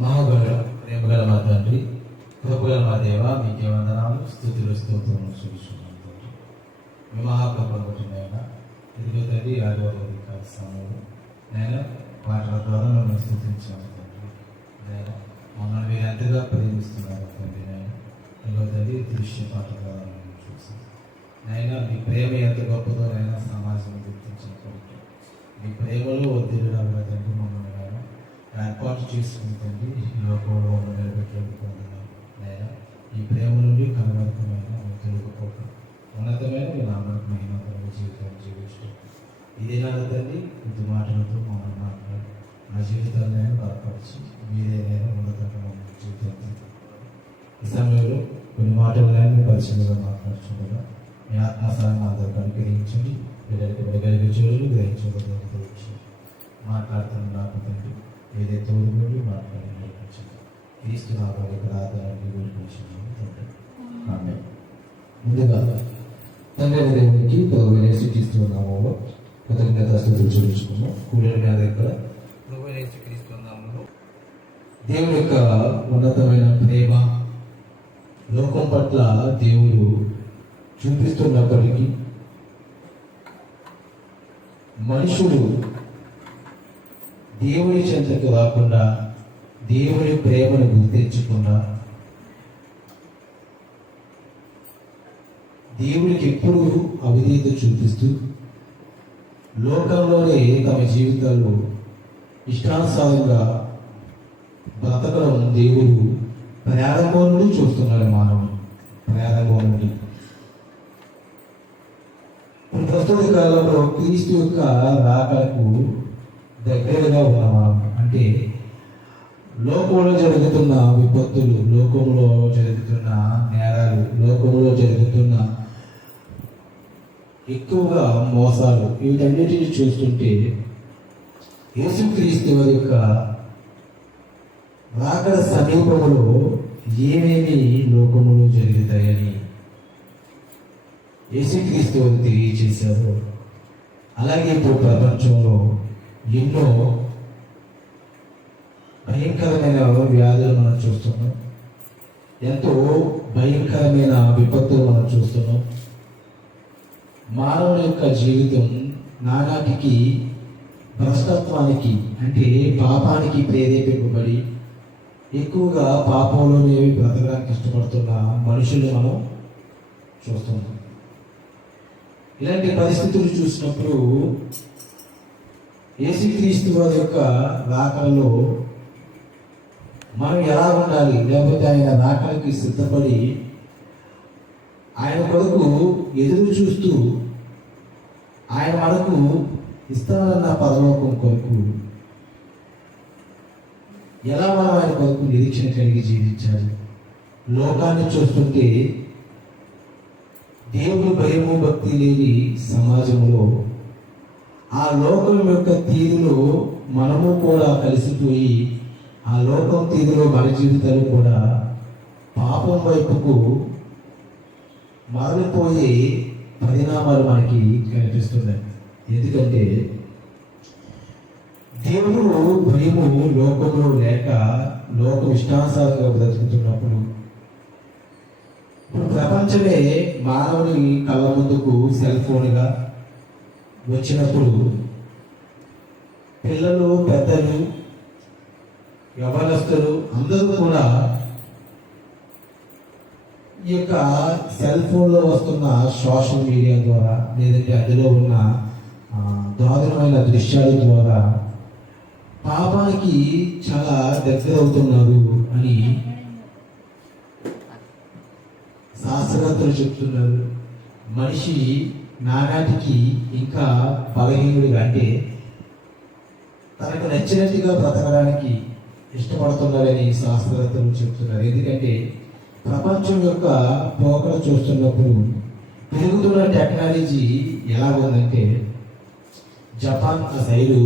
మహాగణ ప్రేమగల మా తండ్రి, కృపగల మా దేవ, మీకే వందనాలు, స్తుతులు స్తోత్రములు చూపిస్తున్నాం తండ్రి. మీ మహాకృపను బట్టి నాయనా, ఇదిగో తండ్రి ఆదివారం సమయంలో నేను పాటల ద్వారా నన్ను స్తుతించాను తండ్రి. నేను మమ్మల్ని మీరు ఎంతగా ప్రేమిస్తున్నారు తండ్రి. నేను ఇదిగో తండ్రి దృశ్య పాట ద్వారా నేను చూసాను నైనా, మీ ప్రేమ ఎంత గొప్పదో నైనా సమాజం గుర్తించినప్పటికీ మీ ప్రేమలో ఒత్తిడి రావాలి తండ్రి. మమ్మల్ని ఏర్పాటు చేసుకుంటుంది లోకంలో ఉన్న నిలబెట్టుకుంటున్నాను నేను. ఈ ప్రేమ నుండి కలవరకమైన తెలుగుకోక ఉన్నతమైన మీ నామకు మహిమకరమైన జీవితాన్ని జీవించడం ఇదే నా తండ్రి. కొద్ది మాటలతో మమ్మల్ని మాట్లాడి నా జీవితాన్ని నేను బలపరిచి మీరే నేను ఉన్నతంగా జీవితాన్ని ఈ సమయంలో కొన్ని మాటలు నేను పరిచయంగా మాట్లాడుతుండగా మీ ఆత్మసాన్ని అందరూ కనుకరించండి. వీళ్ళకి విడగలిగే చోళ్ళు గ్రహించబడి మాట్లాడుతున్న నాకు తండ్రి ఏదైతే తోడుగుండి మాట్లాడి క్రీస్తు నాపై ప్రార్థన తండ్రి. ముందుగా తండ్రి దేవునికి క్రీస్తున్నాము కృతజ్ఞతాస్తుతులు చూపించుకున్నాం. కూడలి మీద ఇక్కడ క్రీస్తున్నాము. దేవుని యొక్క ఉన్నతమైన ప్రేమ లోకం పట్ల దేవుడు చూపిస్తున్నప్పటికీ మనుషులు దేవుని చెంతకు రాకుండా, దేవుని ప్రేమను గుర్తించకుండా, దేవుడికి ఎప్పుడు అవిధేయత చూపిస్తూ లోకంలోనే తమ జీవితాల్లో ఇష్టానుసారంగా బ్రతకడం దేవుడు ప్రారంభం నుండి చూస్తున్నాడు. మానవుడు ప్రారంభం నుండి ప్రస్తుత కాలంలో క్రీస్తు యొక్క రాకడకు దగ్గరగా ఉన్నాం. అంటే లోకంలో జరుగుతున్న విపత్తులు, లోకంలో జరుగుతున్న నేరాలు, లోకంలో జరుగుతున్న ఎక్కువగా మోసాలు, వీటన్నిటిని చూస్తుంటే యేసుక్రీస్తు వారి యొక్క రాకడ సమీపంలో ఏమేమి లోకములో జరుగుతాయని యేసుక్రీస్తు వారు తెలియజేశారు. అలాగే ఇప్పుడు ప్రపంచంలో ఎన్నో భయంకరమైన వ్యాధులు మనం చూస్తున్నాం, ఎంతో భయంకరమైన విపత్తులు మనం చూస్తున్నాం. మానవుని యొక్క జీవితం నానాటికి భ్రష్టత్వానికి అంటే పాపానికి ప్రేరేపింపబడి ఎక్కువగా పాపంలోనే బ్రతకడానికి ఇష్టపడుతున్న మనుషులు మనం చూస్తున్నాం. ఇలాంటి పరిస్థితులు చూసినప్పుడు యేసుక్రీస్తు వారి యొక్క రాకడలో మనం ఎలా ఉండాలి, లేకపోతే ఆయన రాకడకి సిద్ధపడి ఆయన కొరకు ఎదురు చూస్తూ ఆయన మనకు ఇస్తానన్న పరలోకం కొరకు ఎలా మనం ఆయన కొరకు నిరీక్షణ కలిగి జీవించాలి. లోకాన్ని చూస్తుంటే దేవుడు భయము భక్తి లేని సమాజంలో ఆ లోకం యొక్క తీరులో మనము కూడా కలిసిపోయి ఆ లోకం తీరులో మన జీవితాలు కూడా పాపం వైపుకు మారిపోయే పరిణామాలు మనకి కనిపిస్తున్నాయి. ఎందుకంటే దేవుడు భయము లోకంలో లేక లోకం ఇష్టానుసారంగా బ్రతుకుతున్నప్పుడు ఇప్పుడు ప్రపంచమే మానవుని కళ్ళ ముందుకు సెల్ ఫోన్గా వచ్చినప్పుడు పిల్లలు, పెద్దలు, యవనస్తులు అందరూ కూడా ఈ యొక్క సెల్ ఫోన్లో వస్తున్న సోషల్ మీడియా ద్వారా లేదంటే అందులో ఉన్న దారుణమైన దృశ్యాల ద్వారా పాపానికి చాలా దగ్గర అవుతున్నారు అని శాస్త్రవేత్తలు చెప్తున్నారు. మనిషి నానాటికి ఇంకా బలహీనుడిగా అంటే తనకు నచ్చినట్టుగా బ్రతకడానికి ఇష్టపడుతున్నారని శాస్త్రవేత్తలు చెప్తున్నారు. ఎందుకంటే ప్రపంచం యొక్క పోకడ చూస్తున్నప్పుడు పెరుగుతున్న టెక్నాలజీ ఎలా ఉందంటే జపాన్ ఆ సైడు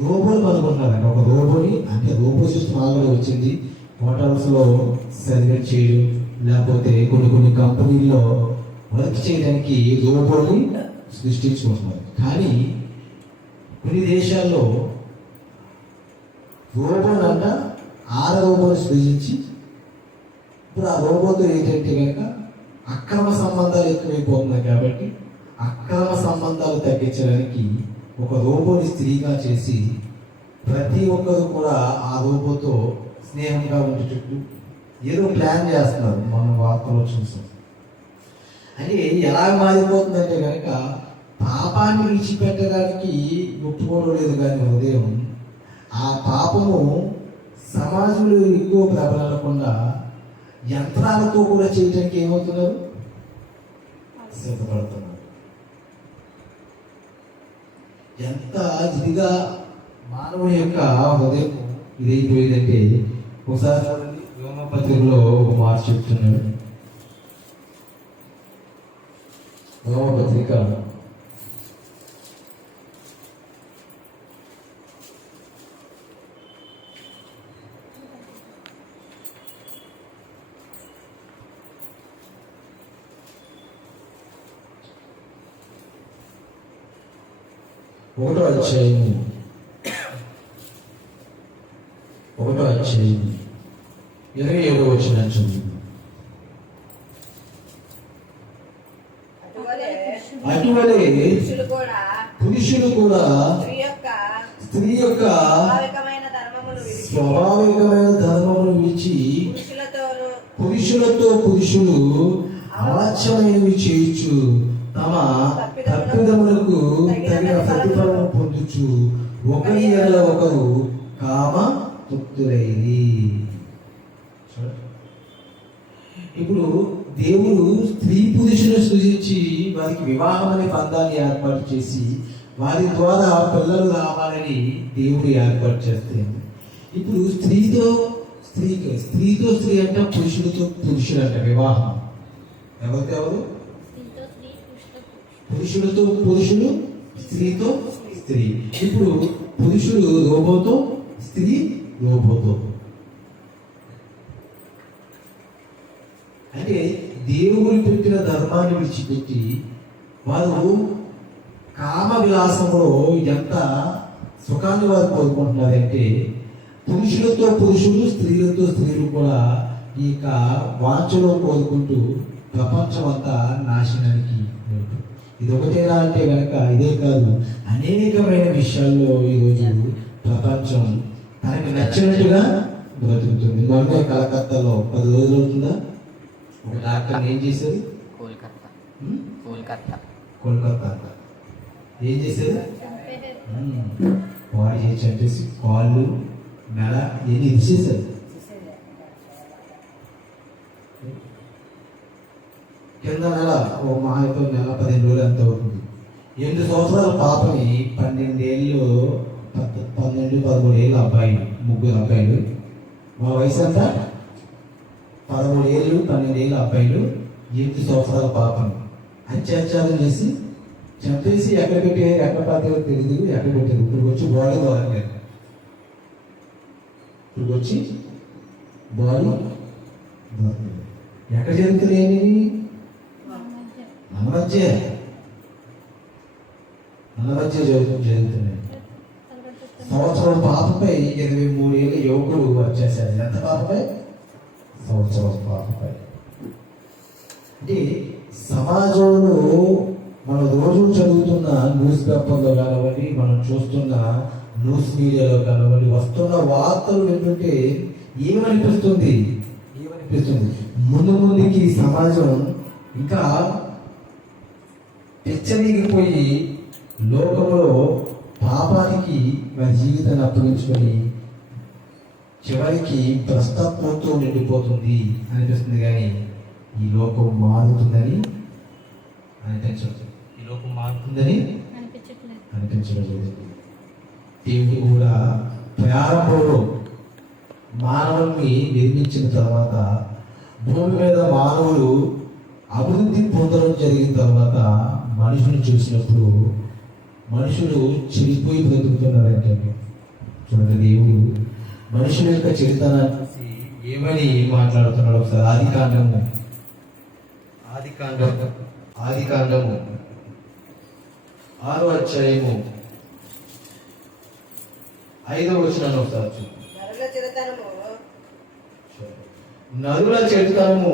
రోబోలు కనుగొన్నారండి. ఒక రోబోని అంటే రోబో సిస్టమ్ ఆల్రెడీ వచ్చింది. హోటల్స్లో సర్వీస్ చేయడం లేకపోతే కొన్ని కంపెనీల్లో వర్క్ చేయడానికి రోబోని సృష్టించుకుంటున్నారు. కానీ కొన్ని దేశాల్లో రోబోని అంట రోబోని సృజించి ఇప్పుడు ఆ రోబోతో ఏంటంటే కనుక అక్రమ సంబంధాలు ఎక్కువైపోతున్నాయి కాబట్టి అక్రమ సంబంధాలు తగ్గించడానికి ఒక రోబోని స్త్రీగా చేసి ప్రతి ఒక్కరు కూడా ఆ రోబోతో స్నేహంగా ఉండేటట్టు ఏదో ప్లాన్ చేస్తున్నారు. మనం వార్తలో చూసాం. అంటే ఎలా మారిపోతుందంటే కనుక పాపాన్ని విడిచిపెట్టడానికి ఒప్పుకోవడం లేదు కానీ హృదయం ఆ పాపము సమాజంలో ఎక్కువ ప్రబలకుండా యంత్రాలతో కూడా చేయడానికి ఏమవుతున్నారు, సిద్ధపడుతున్నారు. ఎంత ఇదిగా మానవుని యొక్క హృదయం ఇదైపోయిందంటే ఒకసారి చూడండి, రోమపత్రికలో ఒక మాట చెప్తున్నాడు. రోమపత్రిక 1వ అధ్యాయము 27వ వచనం చదువు. అటువలే పురుషులు కూడా స్త్రీ యొక్క స్వాభావికమైన ధర్మమును విడిచి పురుషులు అవాచ్యమైనవి చేయొచ్చు తమ తప్పిదములకు తగిన ప్రతిఫలం పొందుచు ఒకరి ఎడల ఒకరు కామ తృప్తులైరి. ఇప్పుడు దేవుడు స్త్రీ పురుషులను సృజించి వారికి వివాహం అనే బంధాన్ని ఏర్పాటు చేసి వారి ద్వారా పిల్లలు రావాలని దేవుడు ఏర్పాటు చేస్తే ఇప్పుడు స్త్రీతో స్త్రీ అంటే పురుషులతో పురుషులు అంట వివాహం. ఎవరు పురుషులతో పురుషులు, స్త్రీతో స్త్రీ. ఇప్పుడు పురుషులు రోబోతో, స్త్రీ రోబోతో. అంటే దేవుడు పెట్టిన ధర్మాన్ని విడిచిపెట్టి వారు కామ విలాసంలో ఎంత సుఖాన్ని వారు కోరుకుంటున్నారంటే పురుషులతో పురుషులు, స్త్రీలతో స్త్రీలు కూడా ఈ వాంఛలో కోరుకుంటూ ప్రపంచం అంతా నాశనానికి. ఇది ఒకటేనా అంటే కనుక ఇదే కాదు, అనేకమైన విషయాల్లో ఈరోజు ప్రపంచం తనకి నచ్చినట్టుగా బ్రతుకుతుంది. మొన్న కలకత్తాలో 10 రోజులు అవుతుందా ఒక డాక్టర్ ఏం చేశారు, కోల్కత్తా ఏం చేశారు, వాడు చేసి కాళ్ళు మెడ ఎన్ని ఇచ్చేసారు. కింద నెల ఓ మాయతో నెల 15 రోజులు ఎంత అవుతుంది. 8 సంవత్సరాల పాపని 12 13 ఏళ్ళు అబ్బాయి, 3 అబ్బాయిలు. మా వయసు ఎంత 13 ఏళ్ళు 12 ఏళ్ళ అబ్బాయిలు 8 సంవత్సరాల పాపని అత్యాచారం చేసి చంపేసి ఎక్కడ పాతారో తెలియదు, ఎక్కడ పెట్టారు. ఇప్పుడు వచ్చి బాడీ దొరకలేదు. ఎక్కడ జరుగుతున్నాయి, మన మధ్య జరుగుతున్నాయి. సంవత్సరం పాపపై 23 ఏళ్ళ యువకుడు వచ్చేసారు. ఎంత పాపపై, సంవత్సరం పాపపై. అంటే సమాజంలో మనం రోజు చదువుతున్న న్యూస్ పేపర్లో కానివ్వండి, మనం చూస్తున్న న్యూస్ మీడియాలో కానివ్వండి, వస్తున్న వార్తలు వింటుంటే ఏమనిపిస్తుంది, ముందుకి సమాజం ఇంకా పెచ్చరిగిపోయి లోకంలో పాపానికి వారి జీవితాన్ని అప్పగించుకొని చివరికి భ్రష్టత్వంతో నిండిపోతుంది అనిపిస్తుంది. కానీ ఈ లోకం మారుతుందని అనిపించడం లేదు. దేవుడు కూడా ప్రారంభంలో మానవుల్ని నిర్మించిన తర్వాత భూమి మీద మానవులు అభివృద్ధి పొందడం జరిగిన తర్వాత మనుషుని చూసినప్పుడు మనుషులు చెడిపోయి బ్రతుకుతున్నారంటే చూడండి, దేవుడు మనుషుల యొక్క చరిత్రను చూసి ఏమని మాట్లాడుతున్నాడు ఒకసారి. ఆదికాండము 6వ అధ్యాయము 5వ వచనాన్ని ఒకసారి చూడండి. నదుల చెడుతనము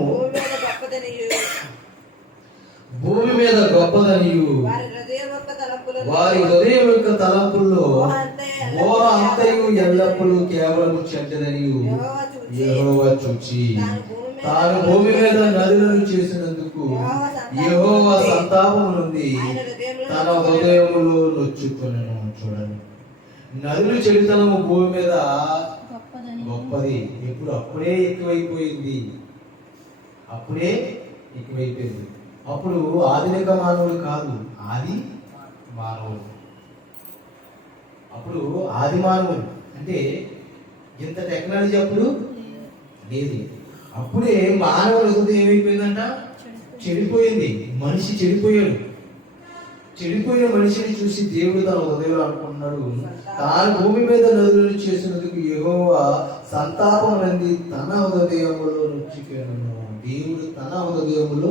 భూమి మీద గొప్పదనియు వారి హృదయం యొక్క తలంపుల్లో మోహ అంతయు ఎల్లప్పుడూ కేవలం చెడ్డదనియు యెహోవా చూచి తాను భూమి మీద నదులను చేసినందుకు యెహోవా సంతాపం నుండి తన హృదయములో నొచ్చుకొనెను. చూడండి, నదులు చెడుతనము భూమి మీద గొప్పది. ఎప్పుడు అప్పుడే ఎక్కువైపోయింది. అప్పుడు ఆధునిక మానవులు కాదు, ఆది మానవులు. అప్పుడు ఆది మానవులు అంటే ఇంత టెక్నాలజీ అప్పుడు లేదు. అప్పుడే మానవుల హృదయం ఏమైపోయిందంట? చెడిపోయింది. మనిషి చెడిపోయాడు. చెడిపోయిన మనిషిని చూసి దేవుడు తన హృదయంలో అనుకున్నాడు, తాను భూమి మీద నదులను చేసినందుకు యెహోవా సంతాపం నంది తన హృదయములో నొచ్చుకొనెను. దేవుడు తన హృదయములో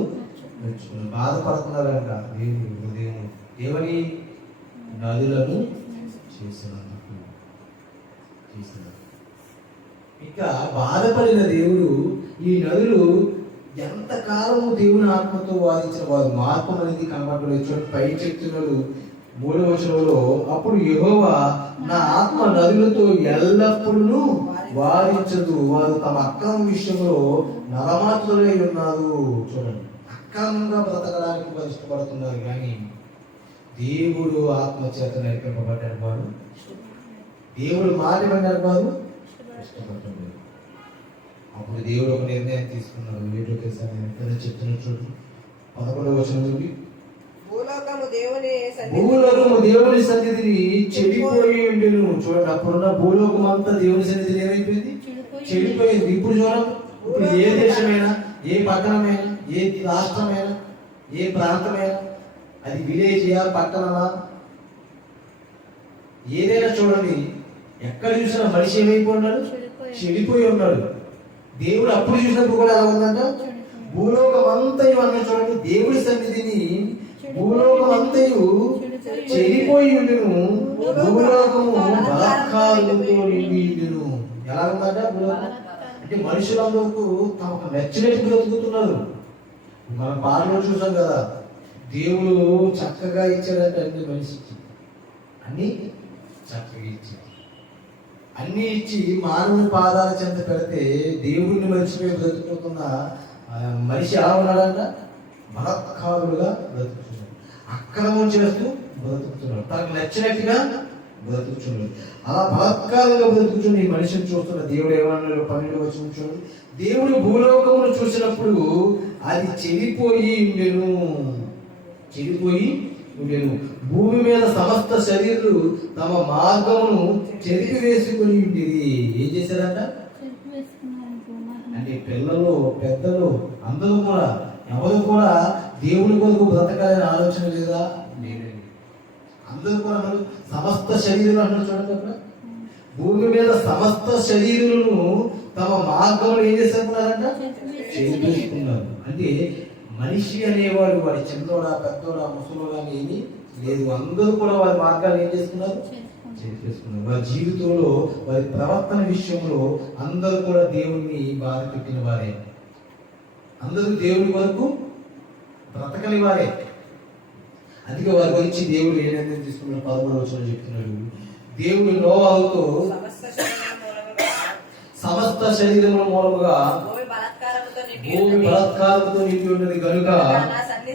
నొచ్చుకొనెను. బాధపడుతున్నారంట దేవుడు హృదయం. దేవుని నదులను చేసినందుకు ఇంకా బాధపడిన దేవుడు ఈ నదులు ఎంతకాలము దేవుని ఆత్మతో వాదించిన వారు మార్పు అనేది కనబడలేదు. చూడండి, పై చెప్తున్నాడు 3వ వచనంలో, అప్పుడు యెహోవా నా ఆత్మ నదులతో ఎల్లప్పుడూ వారించదు, వారు తమ అక్రమ విషయంలో నరమాత్రులై ఉన్నారు. చూడండి, అక్రమంగా బ్రతకడానికి వారు ఇష్టపడుతున్నారు, కానీ దేవుడు ఆత్మ చేత నడిపింపబడ్డాడు వారు, దేవుడు మాట విన్నారు వారు ఇష్టపడుతున్నారు. అప్పుడు దేవుడు ఒక నిర్ణయం తీసుకున్నాడు. ఏంటో తెలుసా? నేను ఎక్కడ చెప్తున్నా చూడు, 11వ వచనం నుండి, భూలోకము దేవుని సన్నిధిని చెడిపోయి ఉండెను. చూడండి, అప్పుడున్న భూలోకం అంతా దేవుని సన్నిధిని ఏమైపోయింది? చెడిపోయింది. ఇప్పుడు చూడండి, ఇప్పుడు ఏ దేశమైనా, ఏ పట్టణమైనా, ఏ రాష్ట్రమైనా, ఏ ప్రాంతమైనా, అది విలేజియా పట్టణమా, ఏదైనా చూడండి, ఎక్కడ చూసినా మనిషి ఏమైపోయి ఉన్నాడు? చెడిపోయి ఉన్నాడు. దేవుడు అప్పుడు చూసినప్పుడు కూడా ఎలా ఉందంట? భూలోకం అంతయు అన్న చూడండి, దేవుడి సన్నిధిని భూలోకం అంతయు చెడిపోయి ఉండును, భూలోకము బలాత్కారులతో నిండి ఉండును. ఎలా ఉందంట? భూలోకం అంటే మనుషులందరూ తమకు నచ్చినట్టు బ్రతుకుతున్నారు. మనం పాటలో చూసాం కదా, దేవుడు చక్కగా ఇచ్చాడంటే అన్ని మనిషికి, అన్ని చక్కగా ఇచ్చాడు. అన్ని ఇచ్చి మానవుని పాదాల చెంత పెడితే దేవుడిని మర్చిపోయి బ్రతుకుతున్న మనిషి ఎలా ఉన్నాడంట? బలత్కారులుగా బ్రతుకుతున్నాడు, అక్రమం చేస్తూ బ్రతుకుతున్నాడు, తనకు నచ్చినట్టుగా బ్రతుకుతున్నాడు. అలా బలత్కారులుగా బ్రతుకుతున్న ఈ మనిషిని చూస్తున్న దేవుడు ఏమన్నాడు? 12వ వచనం చూడండి, దేవుడు భూలోకమును చూసినప్పుడు అది చెడిపోయి ఉండెను, భూమి మీద సమస్త శరీరులు తమ మార్గమును చెరిపి వేసుకుని ఉండేది. ఏం చేశారంట? అంటే పిల్లలు, పెద్దలు అందరూ కూడా, ఎవరు కూడా దేవుని కొరకు బ్రతకాలని ఆలోచన లేదా? లేదండి. అందరూ కూడా సమస్త శరీరులు అంటారు. చూడండి, అక్కడ భూమి మీద సమస్త శరీరులను తమ మార్గములు ఏం చేసుకున్నారంట? చెరిపేసుకున్నారు. అంటే మనిషి అనేవాడు వాడి చిన్నోడా, పెద్దోడా, ముసలోడా ఏమి లేదు. అందరూ కూడా వారి మార్గాలు ఏం చేసుకున్నారు? చేసేసుకున్నారు. వారి జీవితంలో, వారి ప్రవర్తన విషయంలో అందరూ కూడా దేవుణ్ణి బాధ పెట్టిన వారే, అందరూ దేవుడి వరకు బ్రతకని వారే. అందుకే వారి గురించి దేవుడు ఏ నిర్ణయం తీసుకున్నాడు? 13వ వచనంలో చెప్తున్నాడు, దేవుడు నోవాహుతో సమస్త శరీరముల మూలముగా భూమి బలాత్కారముతో నిండి ఉన్నది కనుక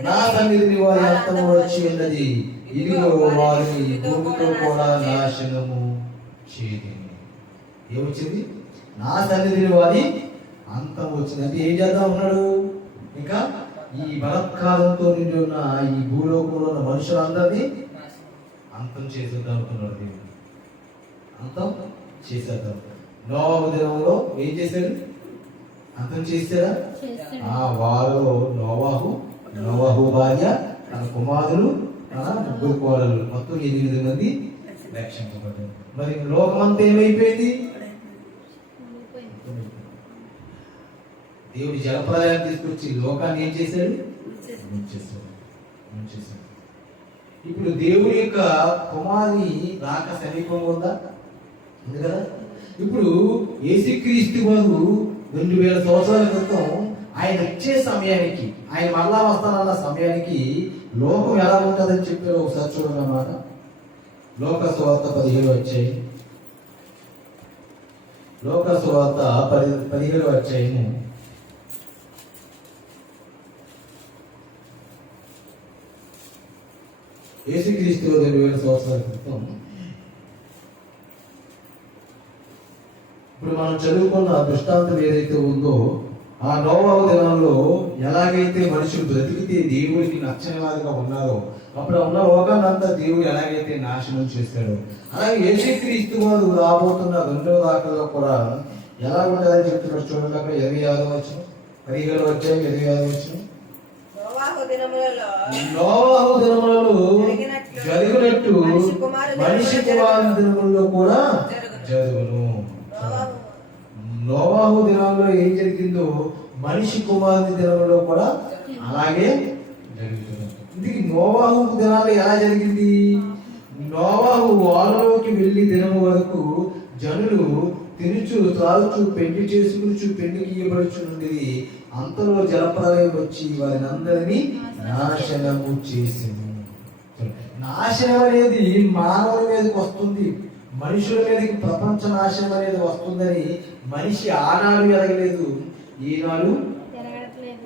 నా సన్నిధిని వారి అంతము వచ్చి ఉన్నది, ఇదిగో వారిని భూమితో కూడా నాశనము చేయను. ఏమొచ్చింది? నా సన్నిధిని వారి అంతం వచ్చింది. అంటే ఏం చేద్దాం ఉన్నాడు? ఇంకా ఈ బలాత్కారంతో నిండి ఉన్న ఈ భూలోకంలో ఉన్న మనుషులందరినీ అంతం చేసేద్దాం అనుకున్నాడు దేవుడు. అంతం చేసేద్దాం. నోవాహు దినంలో ఏం చేశాడు? అంతం చేశారా? వారు నోవాహు భార్య, తన కుమారులు, తన 3 కోడలు, మొత్తం 8 మంది రక్షించబడ్డారు. మరి లోకమంతా ఏమైపోయింది? దేవుడి జలప్రలయాన్ని తీసుకొచ్చి లోకాన్ని ఏం చేశాడు? ముంచేశాడు. ఇప్పుడు దేవుడి యొక్క కుమారుని రాక సమీపంగా ఉందా? ఉంది కదా. ఇప్పుడు యేసుక్రీస్తు వారు 2000 సంవత్సరాల క్రితం ఆయన వచ్చే సమయానికి, ఆయన మళ్ళా వస్తానన్న సమయానికి లోకం ఎలా ఉంటుందని చెప్పారు ఒకసారి చూడండి అన్నమాట. లోక సువార్త 17 వచ్చాయి. లోక సువార్త 17 వచ్చాయి. యేసుక్రీస్తు 2000 సంవత్సరాల క్రితం ఇప్పుడు మనం చదువుకున్న దృష్టాంతం ఏదైతే ఉందో, ఆ నోవాహు దినాల్లో ఎలాగైతే మనుషులు బ్రతికితే దేవుడికి నచ్చని వారిగా ఉన్నారో, అప్పుడు ఉన్న లోకాన్నంతా దేవుడు ఎలాగైతే నాశనం చేశాడో, అలాగే యేసుక్రీస్తు వారు రాబోతున్న 2వ రాకడలో కూడా ఎలా ఉండాలని చెప్తున్నారు. చూడండి అక్కడ 26వ వచనం, 17 వచ్చాయి, 26వ వచనం. నోవాహు దినములలో జరిగినట్టు మనిషి కుమారుని దినములలో కూడా జరుగును. నోవాహు దినాల్లో ఏం జరిగిందో మనిషి కుమారుని దినములో కూడా అలాగే జరుగుతుంది. ఇందుకు నోవాహు దినాల్లో ఎలా జరిగింది? నోవాహు వానలోకి వెళ్లి దినము వరకు జనులు తినుచు త్రాగుచు పెళ్లి చేసుకుని పెళ్లికి ఇవ్వబడుచుండేది. అంతలో జలప్రలయం వచ్చి వారిని అందరినీ నాశనము చేసింది. నాశనం అనేది మానవుల మీదకి వస్తుంది, మనుషుల మీదకి ప్రపంచ నాశనం అనేది వస్తుందని మనిషి ఆనాడు ఎరగలేదు, ఈనాడు ఎరగట్లేదు.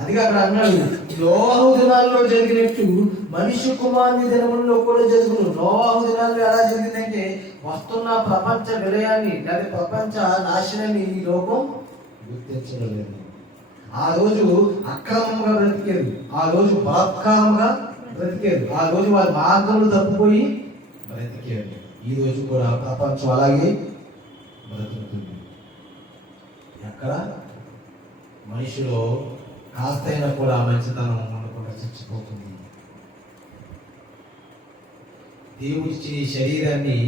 అది అక్కడ అన్నాడు, నోవాహు దినాల్లో జరిగినట్టు మనిషి కుమారుని దినముల్లో కూడా జరుగును. నోవాహు దినాల్లో ఎలా జరిగిందంటే, వస్తున్న ప్రపంచ విలయాన్ని లేదా ప్రపంచ నాశనాన్ని ఈ లోకం గుర్తించడం లేదు. ఆ రోజు అక్రమంగా బ్రతికారు, ఆ రోజు బలాత్కారంగా బ్రతికారు, ఆ రోజు వారి మార్గంలో తప్పిపోయి బ్రతికారు. ఈ రోజు కూడా ప్రపంచం అలాగే బ్రతుకుతుంది. ఎక్కడ మనిషిలో కాస్తైనా కూడా మంచితనం ఉండకుండా చచ్చిపోతుంది. దేవుడిచ్చిన శరీరాన్ని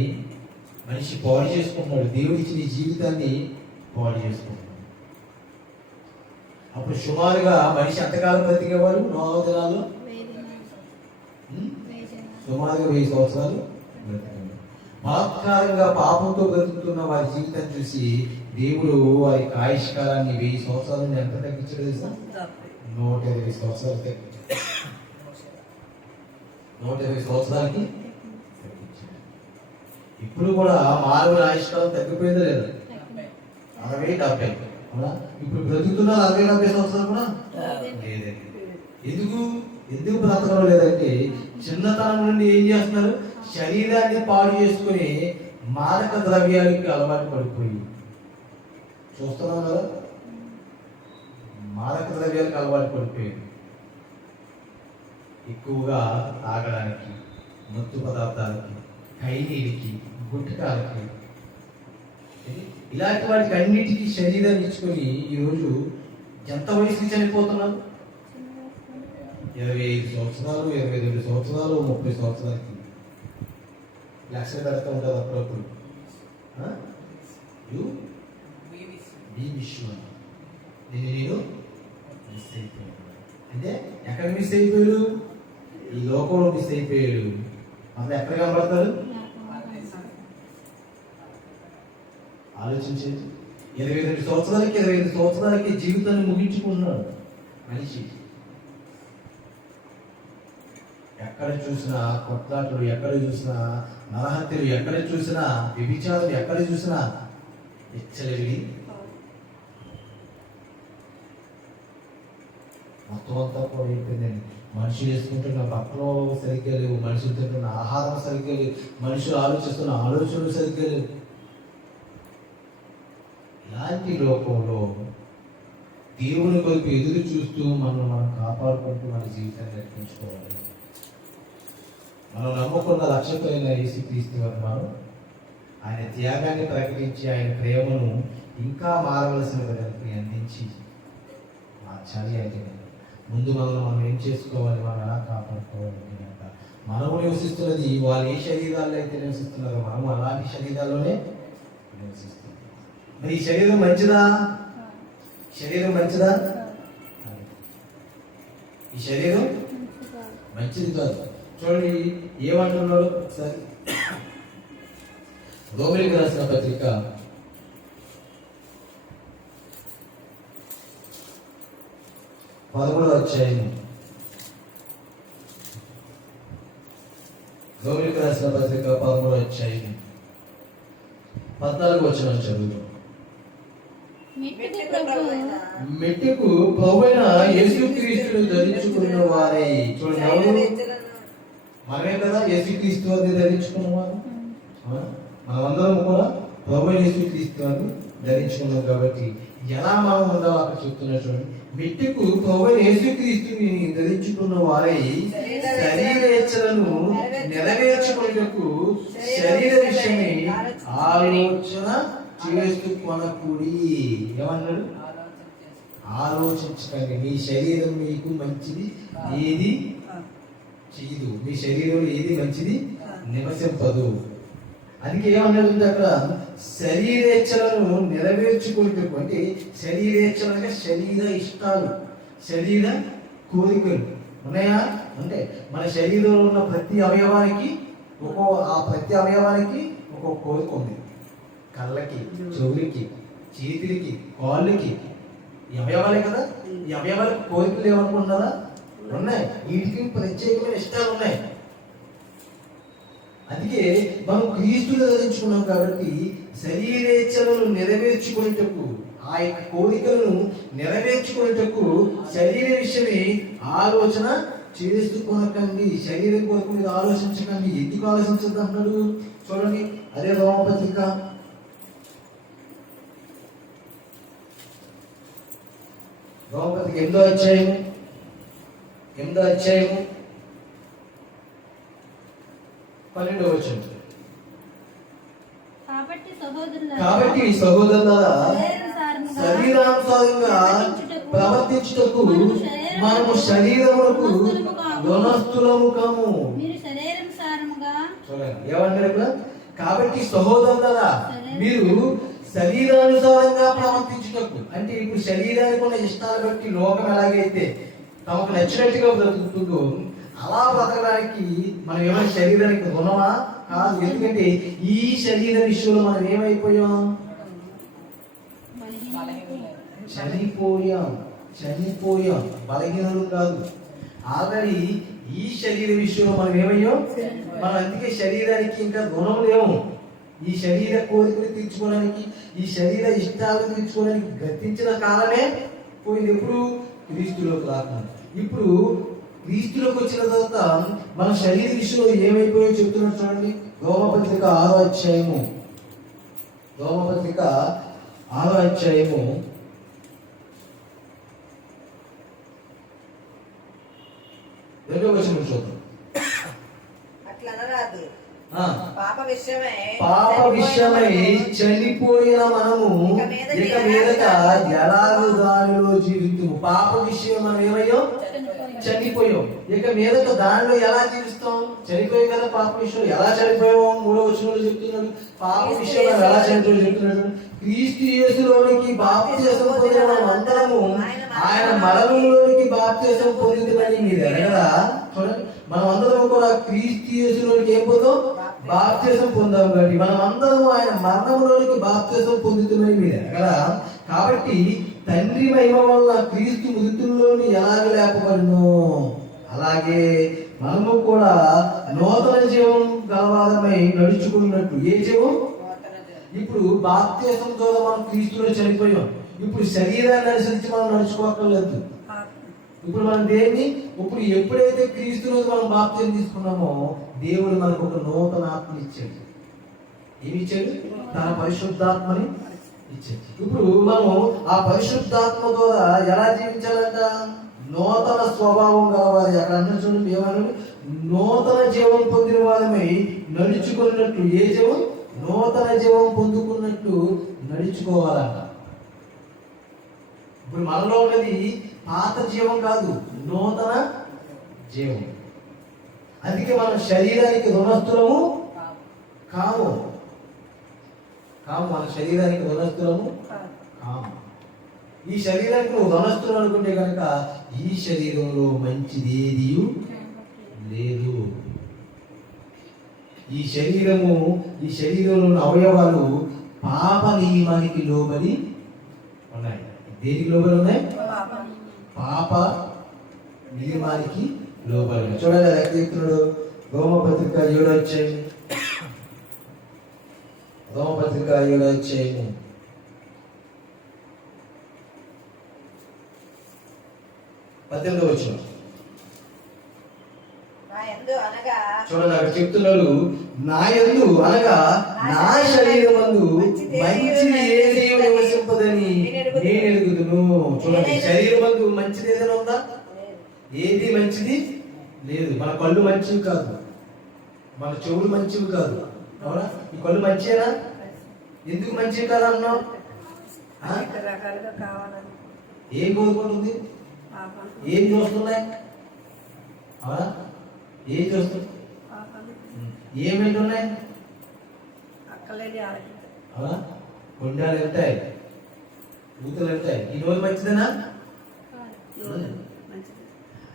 మనిషి పాడు చేసుకుంటున్నాడు, దేవుడిచ్చిన జీవితాన్ని పాడు చేసుకుంటున్నాడు. అప్పుడు సుమారుగా మనిషి ఎంతకాలం బ్రతికేవారు నోవాహు దినాల్లో? సుమారుగా 1000 సంవత్సరాలు బ్రతికేవారు. బలాత్కారంగా పాపంతో బ్రతుకుతున్న వారి జీవితం చూసి దేవుడు వారి ఆయుష్కాలాన్ని 1000 సంవత్సరాలను ఎంత తగ్గించాడు తెలుసా? 120 సంవత్సరాలు తగ్గించాడు. 120 సంవత్సరాలకి తగ్గించాడు. ఇప్పుడు కూడా మానవుల ఆయుష్కాలం తగ్గిపోయిందా లేదా? 60-70. ఇప్పుడు బ్రతుకుతున్నారు 60-70 సంవత్సరాలు కూడా లేదండి. ఎందుకు బ్రతకడం లేదంటే, చిన్నతనం నుండి ఏం చేస్తున్నారు? శరీరాన్ని పాడు చేసుకుని మాదక ద్రవ్యాలకి అలవాటు పడిపోయి చూస్తున్నాం కదా, మాదక ద్రవ్యాలకు అలవాటు పడిపోయారు. ఎక్కువగా తాగడానికి, మత్తు పదార్థాలకి, కైనీటికి, గుట్కాలకి, ఇలాంటి వాటికి అన్నిటికీ శరీరాన్ని ఇచ్చుకొని ఈరోజు ఎంత వయసుకి చనిపోతున్నారు? 25 సంవత్సరాలు, 22 సంవత్సరాలు, 30 సంవత్సరాలకి లక్షలు పెడతా ఉంటుంది అప్పుడప్పుడు. నేను మిస్ అయిపోయాను అంటే ఎక్కడ మిస్ అయిపోయాడు? ఈ లోకంలో మిస్ అయిపోయాడు. అసలు ఎక్కడ కనబడతాడు? ఆలోచించండి. 22 సంవత్సరాలకి 25 సంవత్సరాలకి జీవితాన్ని ముగించుకుంటున్నాడు మనిషి. ఎక్కడ చూసినా కొట్లాటలు, ఎక్కడ చూసినా నరహత్యలు, ఎక్కడ చూసినా వ్యభిచారం, ఎక్కడ చూసినా హెచ్చరివి మొత్తం అంతా కూడా అయిపోయిందండి. మనుషులు వేసుకుంటున్న బట్టలు సరిగ్గా లేవు, మనుషులు తింటున్న ఆహారం సరిగ్గా లేవు, మనుషులు ఆలోచిస్తున్న ఆలోచనలు సరిగ్గా లేవు. ఇలాంటి లోకంలో దేవుని కొరకు ఎదురు చూస్తూ మనం కాపాడుకుంటూ మన జీవితాన్ని నడిపించుకోవాలి. మనం నమ్ముకున్న రక్షకులైన యేసుక్రీస్తు వారు మనం ఆయన త్యాగాన్ని ప్రకటించి ఆయన ప్రేమను ఇంకా మారవలసిన వారికి అందించి మార్చాలి. అంటే ముందు మనం ఏం చేసుకోవాలి, మనం ఎలా కాపాడుకోవాలి అంటే, మనము నివసిస్తున్నది వాళ్ళు ఏ శరీరాల్లో అయితే నివసిస్తున్నారో మనము అలాంటి శరీరాల్లోనే నివసిస్తున్నాం. మరి ఈ శరీరం మంచిదా? శరీరం మంచిదా? ఈ శరీరం మంచిది కాదు. చూడండి ఏమంటున్నాడు ఒకసారి. రోమిలికి రాసిన పత్రిక 13వ అధ్యాయము రోమిలకు రాసిన పత్రిక 13వ అధ్యాయము 14వ వచనం చదువు. మెట్టుకు ప్రభువైన యేసుక్రీస్తును ధరించుకున్న వారే. చూడండి, మనమే కదా యేసుక్రీస్తు వారిని ధరించుకున్న వారు. మనమందరం కూడా ప్రభువైన యేసుక్రీస్తు వారిని ధరించుకున్నాం. కాబట్టి ఎలా మనం ఉండాలో అక్కడ చెప్తున్నా చూడండి. మెట్టుకు ప్రభువైన యేసుక్రీస్తుని ధరించుకున్న వారై శరీరేచ్ఛలను నెరవేర్చుకునేటకు శరీర విషయమై ఆలోచన చేస్తూ కొనకూడి. ఏమన్నాడు? ఆలోచించకండి. మీ శరీరం మీకు మంచిది ఏది చేయదు, మీ శరీరంలో ఏది మంచిది నివసింపదు. అందుకే ఏమన్నది అక్కడ? శరీరేచ్ఛలను నెరవేర్చుకుంటూ. అంటే శరీరేచ్ఛలు అంటే శరీర ఇష్టాలు, శరీర కోరికలు ఉన్నాయా? అంటే మన శరీరంలో ఉన్న ప్రతి అవయవానికి ప్రతి అవయవానికి ఒక్కొక్క కోరిక ఉంది. కళ్ళకి, చెవులకి, చేతులకి, కాళ్ళకి, ఈ అవయవాలే కదా. ఈ అవయవాలకు కోరికలు ఏమనుకుంటున్నారా? ఉన్నాయి. వీటికి ప్రత్యేకమైన ఇష్టాలు ఉన్నాయి. అందుకే మనం క్రీస్తుని ధరించుకున్నాం కాబట్టి శరీరేచ్ఛలను నెరవేర్చుకునేటకు, ఆ యొక్క కోరికలను నెరవేర్చుకునేటకు శరీర విషయమే ఆలోచన చేసుకొనకండి. శరీరం కొరకు మీద ఆలోచించకండి. ఎందుకు ఆలోచించద్దు అంటున్నాడు? చూడండి, అదే రోమపత్రిక 8వ అధ్యాయము 12వ వచనం. కాబట్టి సహోదరులారా, శరీరానుసారంగా ప్రవర్తించుటకు మనము శరీరమునకు యోనస్తులము కాము. ఏమన్నారు? కాబట్టి సహోదరులారా, మీరు శరీరానుసారంగా ప్రవర్తించుటకు. అంటే ఇప్పుడు శరీరానికి ఉన్న ఇష్టాలు బట్టి లోకం ఎలాగైతే తమకు నచ్చినట్టుగా బ్రతుకుతుందో అలా బ్రతకడానికి మనం ఏమైనా శరీరానికి రుణమా? కాదు. ఎందుకంటే ఈ శరీర విషయంలో మనం ఏమైపోయాం? చనిపోయాం. బలహీనలు కాదు. ఆల్రెడీ ఈ శరీర విషయంలో మనం ఏమయ్యాం? మనం అందుకే శరీరానికి ఇంకా రుణం లేవు. ఈ శరీర కోరికలు తీర్చుకోవడానికి, ఈ శరీర ఇష్టాలు తీర్చుకోవడానికి గతించిన కాలమే పోయింది. ఎప్పుడు? క్రీస్తులోకి రాకుండా. ఇప్పుడు క్రీస్తులోకి వచ్చిన తర్వాత మన శరీర విషయంలో ఏమైపోయో చెప్తున్నాడు చూడండి. రోమపత్రిక 6వ అధ్యాయము 2వ వచనం చూద్దాం. పాప విషయమై చనిపోయిన మనము ఇక మీదట ఎలాగూ దానిలో జీవితము. పాప విషయం మనం ఏమయ్యో? చనిపోయాం. ఇక మీదట దానిలో ఎలా జీవిస్తాం? చనిపోయాం కదా. పాప విషయం ఎలా చనిపోయాము? 3వ వచనంలో చెప్తున్నాడు. పాప విషయం ఎలా చనిపోయో చెప్తున్నాడు. క్రీస్తు యేసులోనికి బాప్తిసం పొందిన మనం అందరము ఆయన మరణంలోనికి బాప్తిసం పొందిందని మీరు ఎరగరా? చూడండి, మనం అందరం కూడా క్రీస్తు యేసులోనికి ఏం పొందాం? బాప్తిసం పొందాం. కాబట్టి మనం అందరము ఆయన మరణంలోనికి బాప్తిసం పొందుతామని మీరు ఎరగరా? కాబట్టి తండ్రి మహిమ వల్ల క్రీస్తు మృతుల్లోని ఎలాగ లేపబడినో అలాగే మనము కూడా నూతన జీవం గలవారమై నడుచుకున్నట్టు. ఏ జీవం? ఇప్పుడు బాప్తిసం ద్వారా మనం క్రీస్తులో చనిపోయాం. ఇప్పుడు శరీరాన్ని అనుసరించి మనం నడుచుకోవట్లేదు. ఇప్పుడు మనం దేన్ని ఎప్పుడైతే క్రీస్తులో మనం బాప్తిసం తీసుకున్నామో దేవుడు మనకు ఒక నూతన ఆత్మ ఇచ్చాడు. ఏమి ఇచ్చాడు? తన పరిశుద్ధాత్మని ఇచ్చాడు. ఇప్పుడు మనం ఆ పరిశుద్ధాత్మ ద్వారా ఎలా జీవించాలంట? నూతన స్వభావం గలవారి. అక్కడ అన్న చూడండి, ఏమన్నాడు? నూతన జీవం పొందిన వారమై నడుచుకున్నట్లు. ఏ జీవం? నూతన జీవం పొందుకున్నట్లు నడుచుకోవాలంట. ఇప్పుడు మనలో ఉన్నది పాత జీవం కాదు, నూతన జీవం. అందుకే మనం శరీరానికి రుణస్థులము కాము. మన శరీరానికి రుణస్థులము కాము. ఈ శరీరానికి నువ్వు రుణస్థులు అనుకుంటే కనుక ఈ శరీరంలో మంచిది ఏది లేదు. ఈ శరీరంలో ఉన్న అవయవాలు పాప నియమానికి లోబడి ఉన్నాయి. దేనికి లోబడి ఉన్నాయి? పాప నియమానికి లోబడి. చూడండి కీర్తనుడు రోమపత్రిక 7వ అధ్యాయం, రోమపత్రిక 7వ అధ్యాయం 18వ వచనం. చూడండి అక్కడ చెప్తున్నాడు, నా యందు అనగా నా శరీరమందు మంచిది ఏది నివసింపదని నేను ఎరుగుదును. చూడండి, శరీరమందు మంచిది ఏదైనా ఉందా? ఏది మంచిది లేదు. మన కళ్ళు మంచివి కాదు, మన చెవులు మంచివి కాదు. అవునా? ఈ కళ్ళు మంచివేనా? ఎందుకు మంచివి కాదు అన్నావు? ఏం కోరుకుంటుంది? ఏం చూస్తున్నాయి? అవునా? ఏం చూస్తుంది? ఏమేంటి ఉన్నాయి? అవునా? కొండాలు వెళ్తాయి, ఊతలు వెళ్తాయి. ఈ రోజు మంచిదేనా?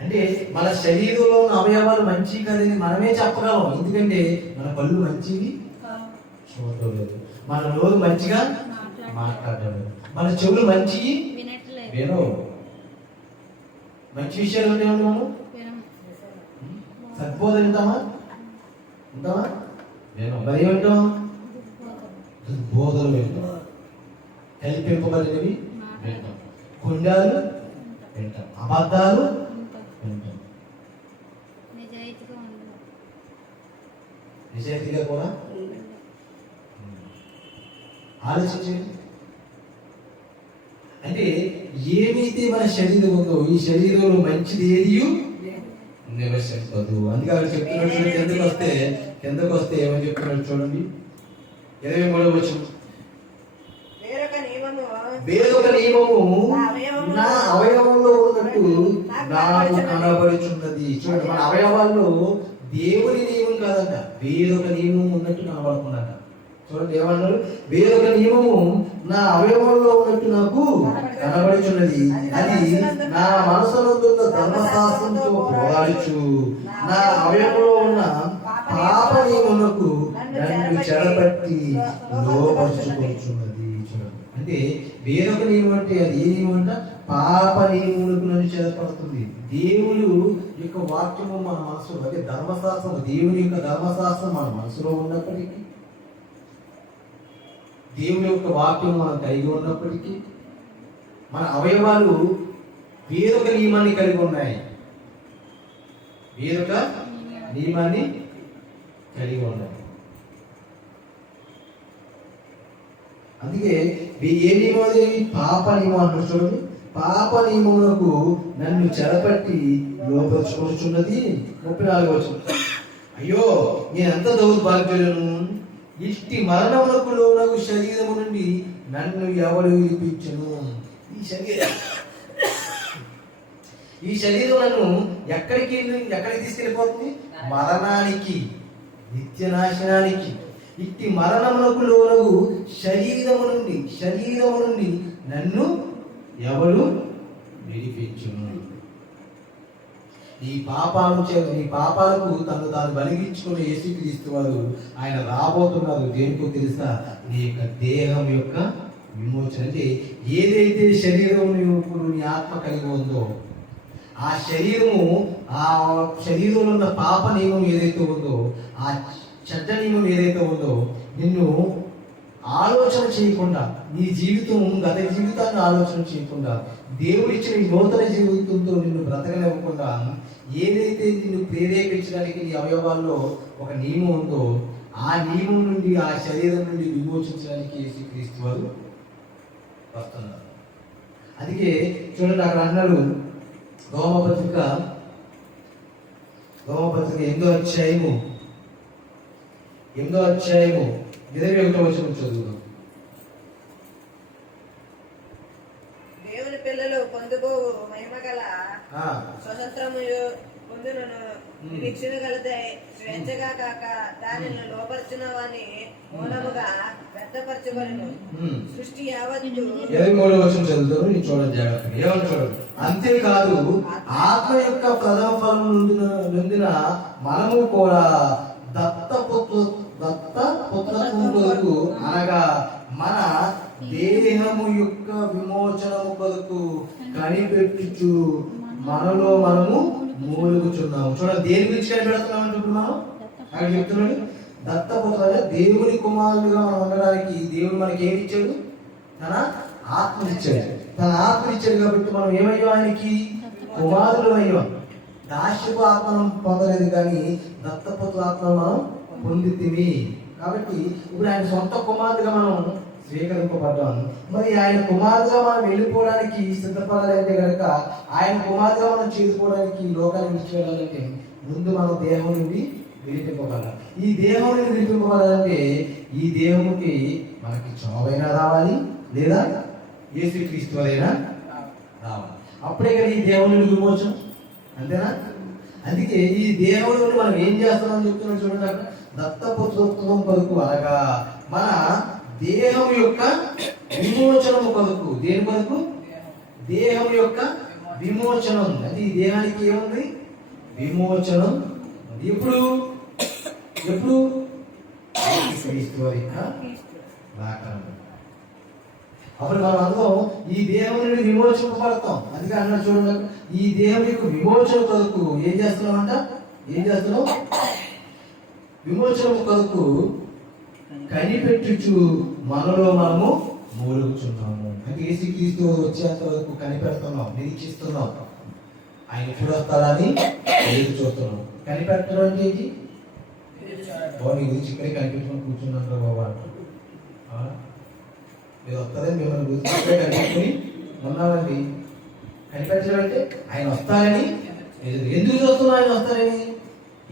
అంటే మన శరీరంలో ఉన్న అవయవాలు మంచివి కాదని మనమే చెప్పగలం. ఎందుకంటే మన కళ్ళు మంచివి చూడలేదు, మన నోరు మంచిగా మాట్లాడడం లేదు, మన చెవులు మంచి వినవు. మంచి విషయాలు ఉంటే మనము సద్బోధ వింటామా? ఉంటామా? వినవు. మరి ఏమంటాం? దుర్బోధలు వింటాం, కల్పింపబడినవి వింటాం, కొండాలు వింటాం, అబద్ధాలు వింటాం. నిజాయితీగా కూడా ఆలోచించండి. అంటే ఏమైతే మన శరీరం ఉందో ఈ శరీరంలో మంచిది ఏది నివసించదు. అందుకే అక్కడ చెప్తున్నాడు, కిందకు వస్తే ఏమని చెప్తున్నాడు చూడండి, 23వ వచనం. వేరొక నియమము నా అవయవంలో ఉన్నట్టు నాకు కనబడుచున్నది. చూడండి, మన అవయవాల్లో దేవుని నియమం కాదంట, వేరొక నియమం ఉన్నట్టు కనబడుతుందట. చూడండి ఏమన్నారు? వేరొక నియమము నా అవయవంలో ఉన్నట్టు నాకు కనబడుచున్నది, అది నా మనసునందున్న ధర్మశాస్త్రంతో పోరాడుచు నా అవయవంలో ఉన్న పాప నియమమునకు నన్ను చెరపట్టి లోపరుచుకొనుచున్నది. అంటే వేరొక నియమం అంటే అది ఏ నియమం అంట? పాప నియములకు నన్ను చెరపడుతుంది. దేవుడు యొక్క వాక్యము మన మనసులో, అదే ధర్మశాస్త్రం, దేవుని యొక్క ధర్మశాస్త్రం మన మనసులో ఉన్నప్పటికీ, దేవుని యొక్క వాక్యం మనం కలిగి ఉన్నప్పటికీ, మన అవయవాలు వేరొక నియమాన్ని కలిగి ఉన్నాయి, వేరొక నియమాన్ని కలిగి ఉన్నాయి. అందుకే ఏ నియమం? పాప నియమం అంటారు. చూడండి, పాప నియమములకు నన్ను చెరపట్టి లోపరుచుకొనుచున్నది. 34వ వచనం. అయ్యో నేనెంత దౌర్భాగ్యులను, ఇష్టి మరణములకు లోనగు శరీరము నుండి నన్ను ఎవరు విడిపించును? ఈ శరీరం నన్ను ఎక్కడికి తీసుకెళ్ళిపోతుంది? మరణానికి, నిత్య నాశనానికి. ఇట్టి మరణములకు లోనగు శరీరము నుండి నన్ను ఎవరు విడిపించును? నీ పాపాలకు తను తాను బలిగించుకుని యేసుక్రీస్తు వారు ఆయన రాబోతున్నారు. దేనికో తెలుసా? నీ యొక్క దేహం యొక్క విమోచన. అంటే ఏదైతే శరీరం నీ ఆత్మ కలిగి ఉందో ఆ శరీరంలో ఉన్న పాప నియమం ఏదైతే ఉందో, ఆ చెడ్డ నియమం ఏదైతే ఉందో, నిన్ను ఆలోచన చేయకుండా, నీ జీవితం గత జీవితాన్ని ఆలోచన చేయకుండా, దేవుడిచ్చిన ఈ నూతన జీవితంతో నిన్ను బ్రతకనివ్వకుండా, ఏదైతే నిన్ను ప్రేరేపించడానికి నీ అవయవాల్లో ఒక నియమం ఉందో ఆ నియమం నుండి, ఆ శరీరం నుండి విమోచించడానికి యేసుక్రీస్తు వారు వస్తున్నారు. అందుకే చూడండి అక్కడ అన్నాడు, రోమపత్రిక 8వ అధ్యాయము 21వ వచనం చదువుదాం. దేవుని పిల్లలు పొందుకో మహిమగల స్వతంత్రము పొందునను నిరీక్షణ గలదై స్వేచ్ఛగా కాక దానిని లోపరిచిన వాని మూలముగా వ్యర్థపరచబడును. సృష్టి యావత్తు 23వ వచనం చదువుతారు, నేను చూడండి జాగ్రత్తగా. ఏమని చూడండి? అంతేకాదు ఆత్మ యొక్క ప్రథమ ఫలం నొందిన మనము కూడా దత్తపుత్రత్వం కొరకు, అనగా మన దేహము యొక్క విమోచనము కొరకు కనిపెట్టుచు మనలో మనము మూలుగుచున్నాము. చూడండి, దేని గురించి కనిపెడుతున్నాం అంటే ఇప్పుడు మనం అక్కడ చెప్తున్నాడు, దత్తపుత్రులుగా దేవుని కుమారులుగా మనం ఉండడానికి దేవుడు మనకి ఏమి ఇచ్చాడు? తన ఆత్మనిచ్చాడు. తన ఆత్మనిచ్చాడు కాబట్టి మనం ఏమయ్యాం? ఆయనకి కుమారులు అయ్యాం. దాస్యపు ఆత్మను పొందలేదు కానీ దత్తపుత్ర ఆత్మను మనం పొందితిమి. కాబట్టి ఇప్పుడు ఆయన సొంత కుమారుడుగా మనం స్వీకరింపబడ్డాం. మరి ఆయన కుమారుడుగా మనం వెళ్ళిపోవడానికి సిద్ధపడాలంటే కనుక, ఆయన కుమారుడుగా మనం చేరుకోవడానికి లోకాన్ని విడిచిపెట్టాలంటే ముందు మనం దేహం నుండి విడిపింపబడాలి. ఈ దేహం నుండి విడిపింపబడాలంటే ఈ దేహంకి మనకి చావైనా రావాలి, లేదా యేసుక్రీస్తు వలైనా రావాలి. అప్పుడే కదా ఈ దేహం నుండి విమోచనం. అంతేనా? అందుకే ఈ దేహం నుండి మనం ఏం చేస్తామని చెప్తున్నాం చూడండి అక్కడ, దత్తపుత్రత్వం కొరకు అనగా మన దేహం యొక్క విమోచనము కొరకు. దేని కొరకు? దేహం యొక్క విమోచనం. అంటే ఈ దేహానికి ఏముంది? విమోచనం. ఎప్పుడు? ఎప్పుడు? క్రీస్తు రాకడం. అప్పుడు మనం అందరం ఈ దేహం నుండి విమోచింపబడతాం. అందుకే అన్న చూడండి, ఈ దేహం యొక్క విమోచన కొరకు ఏం చేస్తున్నామంట? ఏం చేస్తున్నాం? విమోచన కొరకు కనిపెట్టుచు మనలో మనము మూలుగుచున్నాము. అంటే యేసుక్రీస్తు వచ్చేంత వరకు కనిపెడుతున్నాం, నిరీక్షిస్తున్నాం. ఆయన ఎప్పుడు వస్తాడని ఎదురు చూస్తున్నాం. కనిపెట్టడం అంటే ఏంటి? బాబు గురించి ఇక్కడే కనిపెట్టుకుని కూర్చున్నాను బాబా మీరు వస్తారని మిమ్మల్ని గుర్తు కనిపెట్టుకుని ఉన్నామండి. కనిపెట్టడం అంటే ఆయన వస్తారని ఎందుకు చూస్తున్నాం? ఆయన వస్తారని